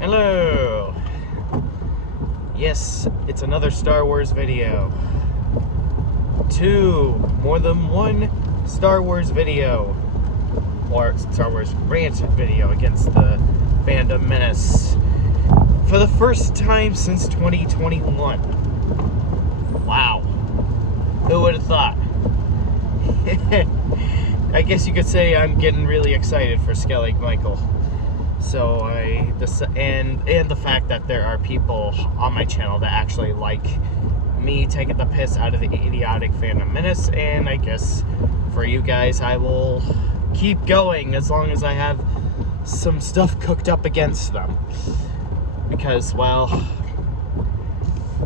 Hello! Yes, it's another Star Wars video. More than one Star Wars video. Or Star Wars rant video against the Fandom Menace. For the first time since 2021. Wow. Who would have thought? I guess you could say I'm getting really excited for Skellig Michael. So and the fact that there are people on my channel that actually like me taking the piss out of the idiotic Fandom Menace, and I guess for you guys I will keep going as long as I have some stuff cooked up against them. Because, well,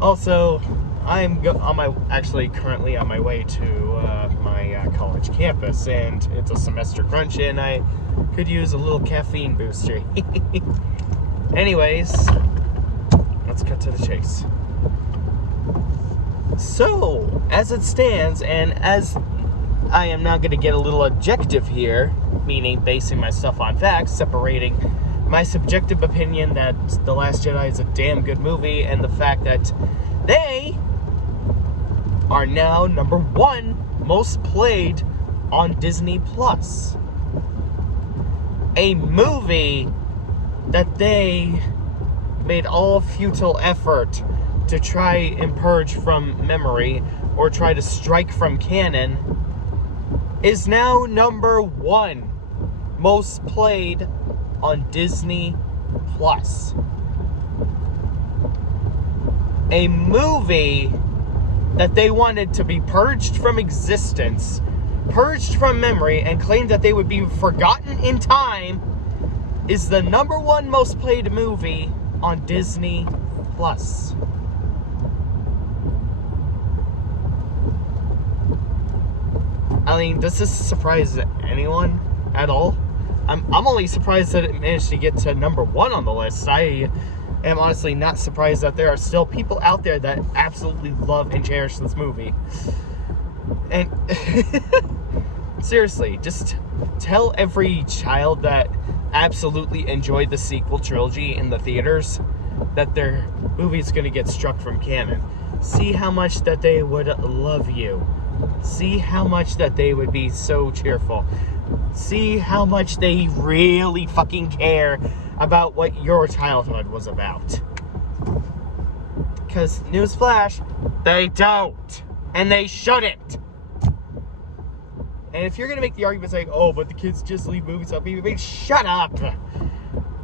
also I'm currently on my way to my college campus, and it's a semester crunch, and I could use a little caffeine booster. Anyways, let's cut to the chase. So, as it stands, and as I am now going to get a little objective here, meaning basing my stuff on facts, separating my subjective opinion that The Last Jedi is a damn good movie, and the fact that they are now #1 most played on Disney Plus. A movie that they made all futile effort to try and purge from memory or try to strike from canon is now #1 most played on Disney Plus. A movie that they wanted to be purged from existence, purged from memory, and claimed that they would be forgotten in time is the #1 most played movie on Disney Plus. I mean, does this surprise anyone at all? I'm only surprised that it managed to get to #1 on the list. I am honestly not surprised that there are still people out there that absolutely love and cherish this movie. And seriously, just tell every child that absolutely enjoyed the sequel trilogy in the theaters that their movie's gonna get struck from canon. See how much that they would love you. See how much that they would be so cheerful. See how much they really fucking care about what your childhood was about. Because, newsflash, they don't. And they shouldn't. And if you're going to make the argument saying, oh, but the kids just leave movies up, shut up.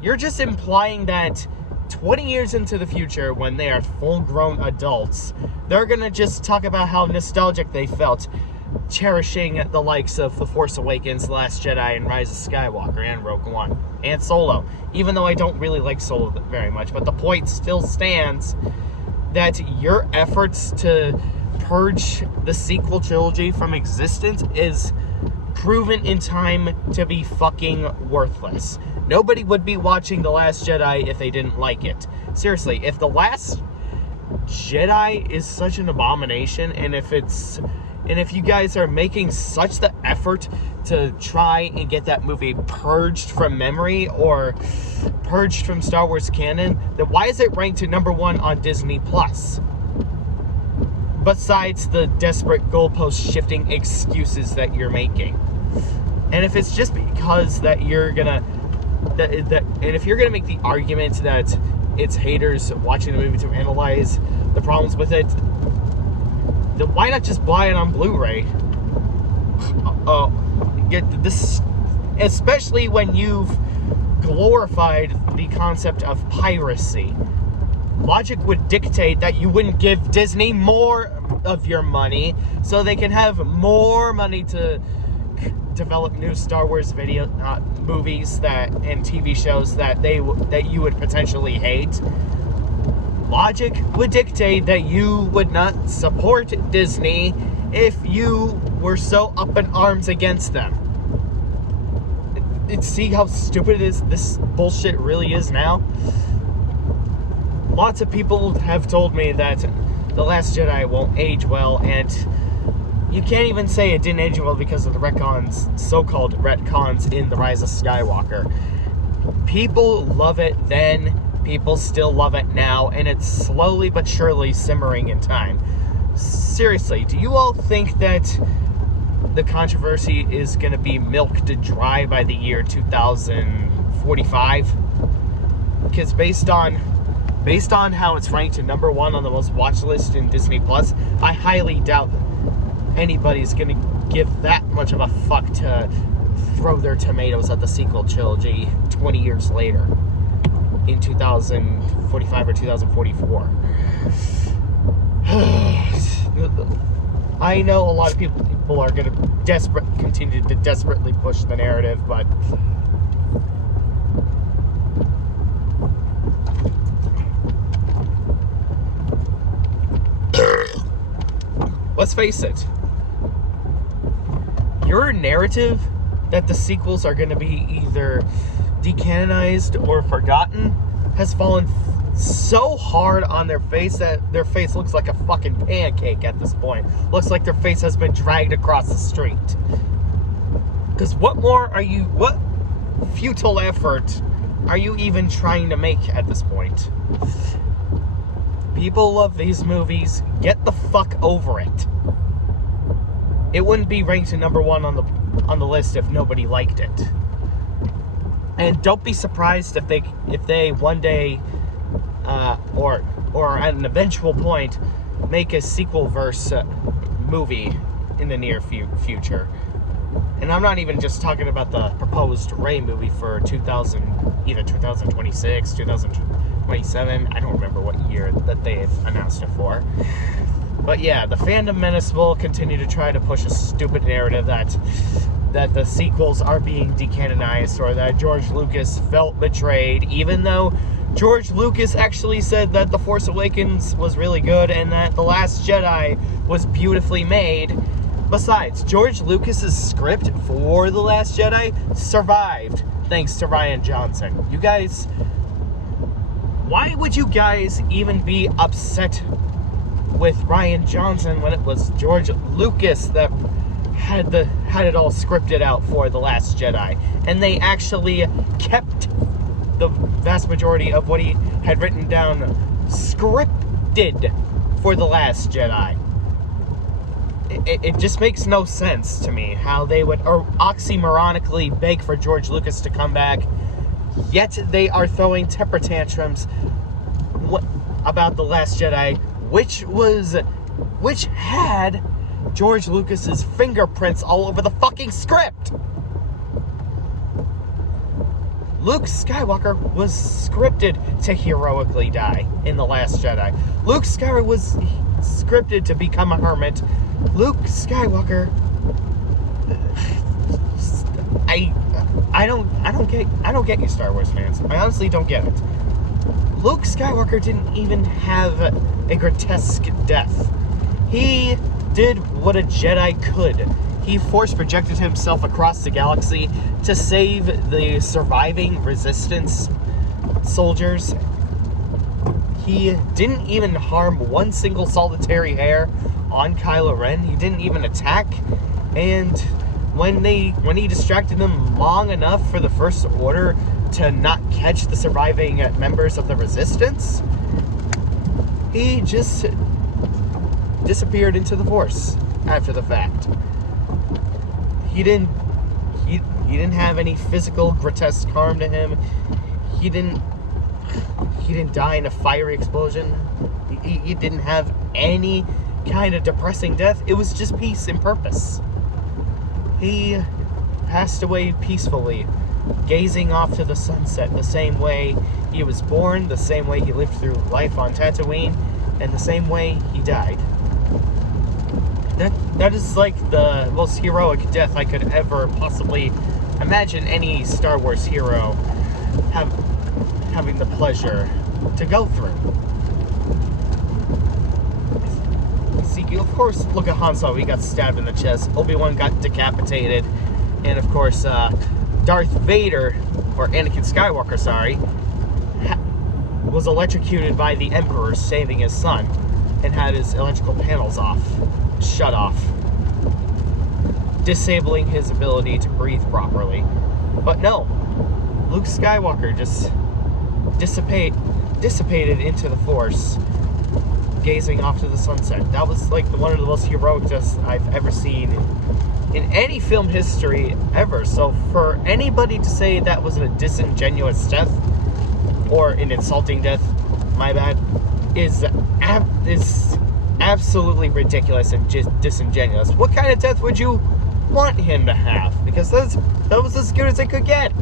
You're just implying that 20 years into the future, when they are full-grown adults, they're going to just talk about how nostalgic they felt cherishing the likes of The Force Awakens, Last Jedi, and Rise of Skywalker, and Rogue One, and Solo. Even though I don't really like Solo very much, but the point still stands that your efforts to purge the sequel trilogy from existence is proven in time to be fucking worthless. Nobody would be watching The Last Jedi if they didn't like it. Seriously, if The Last Jedi is such an abomination, and if you guys are making such the effort to try and get that movie purged from memory or purged from Star Wars canon, then why is it ranked to #1 on Disney Plus? Besides the desperate goalpost shifting excuses that you're making. And if it's just because that you're gonna and if you're gonna make the argument that it's haters watching the movie to analyze the problems with it, then why not just buy it on Blu-ray? Get this, especially when you've glorified the concept of piracy. Logic would dictate that you wouldn't give Disney more of your money so they can have more money to develop new Star Wars movies and TV shows that you would potentially hate. Logic would dictate that you would not support Disney if you were so up in arms against them. See how stupid this bullshit really is now? Lots of people have told me that The Last Jedi won't age well, and you can't even say it didn't age well because of the retcons, so-called retcons in The Rise of Skywalker. People love it then, People still love it now, and it's slowly but surely simmering in time. Seriously, do you all think that the controversy is going to be milked dry by the year 2045? Because based on how it's ranked to number 1 on the most watched list in Disney Plus, I highly doubt anybody's going to give that much of a fuck to throw their tomatoes at the sequel trilogy 20 years later in 2045 or 2044. I know a lot of people are going to continue to desperately push the narrative, but let's face it, your narrative that the sequels are going to be either decanonized or forgotten has fallen so hard on their face that their face looks like a fucking pancake at this point. Looks like their face has been dragged across the street. Because what futile effort are you even trying to make at this point? People love these movies. Get the fuck over it. It wouldn't be ranked to number 1 on the list if nobody liked it. And don't be surprised if they one day or at an eventual point make a sequel-verse movie in the near future. And I'm not even just talking about the proposed Rey movie for either 2026, 2027. I don't remember what year that they've announced it for. But yeah, the Fandom Menace will continue to try to push a stupid narrative that the sequels are being decanonized, or that George Lucas felt betrayed, even though George Lucas actually said that The Force Awakens was really good and that The Last Jedi was beautifully made. Besides, George Lucas's script for The Last Jedi survived thanks to Rian Johnson. You guys, why would you guys even be upset with Rian Johnson when it was George Lucas that had it all scripted out for The Last Jedi, and they actually kept the vast majority of what he had written down scripted for The Last Jedi? It just makes no sense to me how they would oxymoronically beg for George Lucas to come back, yet they are throwing temper tantrums about The Last Jedi, which had George Lucas's fingerprints all over the fucking script. Luke Skywalker was scripted to heroically die in The Last Jedi. Luke Skywalker was scripted to become a hermit. Luke Skywalker, I don't get you Star Wars fans. I honestly don't get it. Luke Skywalker didn't even have a grotesque death. He did what a Jedi could. He force projected himself across the galaxy to save the surviving Resistance soldiers. He didn't even harm one single solitary hair on Kylo Ren. He didn't even attack. And when he distracted them long enough for the First Order to not catch the surviving members of the Resistance, he just disappeared into the Force after the fact. He didn't have any physical grotesque harm to him. He didn't die in a fiery explosion. He didn't have any kind of depressing death. It was just peace and purpose. He passed away peacefully, gazing off to the sunset, the same way he was born, the same way he lived through life on Tatooine, and the same way he died. That is like the most heroic death I could ever possibly imagine any Star Wars hero having the pleasure to go through. See, of course, look at Han Solo. He got stabbed in the chest. Obi-Wan got decapitated. And, of course, Darth Vader, or Anakin Skywalker, sorry, was electrocuted by the Emperor saving his son and had his electrical panels shut off, disabling his ability to breathe properly. But no, Luke Skywalker just dissipated into the Force, gazing off to the sunset. That was like one of the most heroic deaths I've ever seen in any film history ever. So for anybody to say that was a disingenuous death or an insulting death, my bad, is absolutely ridiculous and just disingenuous. What kind of death would you want him to have? Because that was as good as it could get.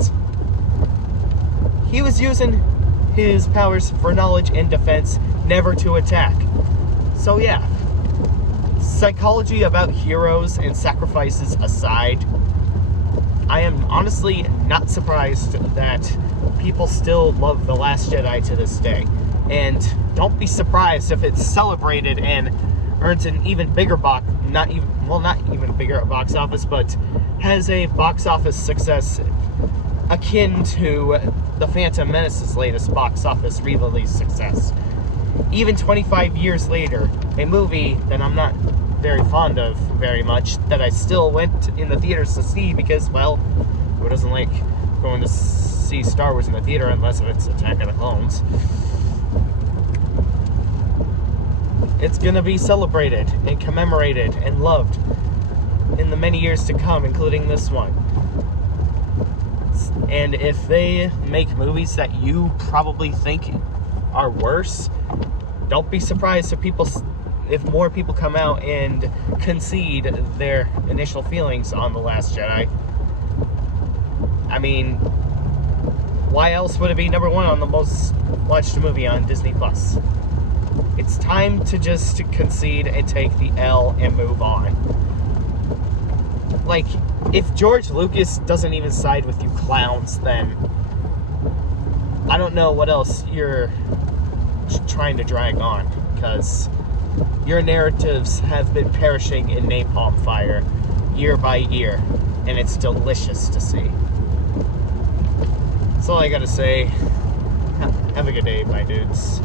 He was using his powers for knowledge and defense, never to attack. So yeah, psychology about heroes and sacrifices aside, I am honestly not surprised that people still love The Last Jedi to this day. And don't be surprised if it's celebrated and earns an even bigger not even bigger box office, but has a box office success akin to the Phantom Menace's latest box office re-release success. Even 25 years later, a movie that I'm not very fond of very much, that I still went in the theaters to see because, well, who doesn't like going to see Star Wars in the theater unless it's Attack of the Clones? It's gonna be celebrated and commemorated and loved in the many years to come, including this one. And if they make movies that you probably think are worse, don't be surprised if more people come out and concede their initial feelings on The Last Jedi. I mean, why else would it be number one on the most watched movie on Disney Plus? It's time to just concede and take the L and move on. Like, if George Lucas doesn't even side with you clowns, then I don't know what else you're trying to drag on, because your narratives have been perishing in napalm fire year by year, and it's delicious to see. That's all I gotta say. Have a good day, my dudes.